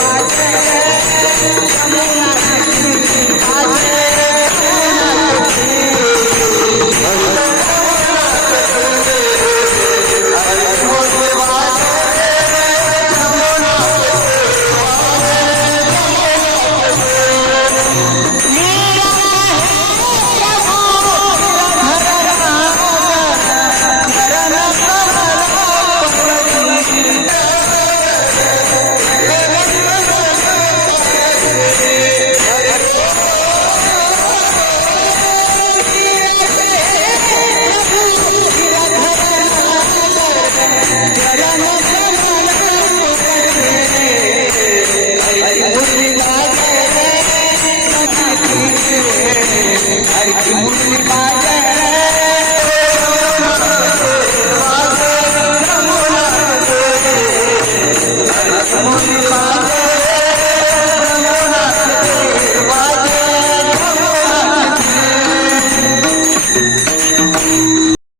I'm Bye.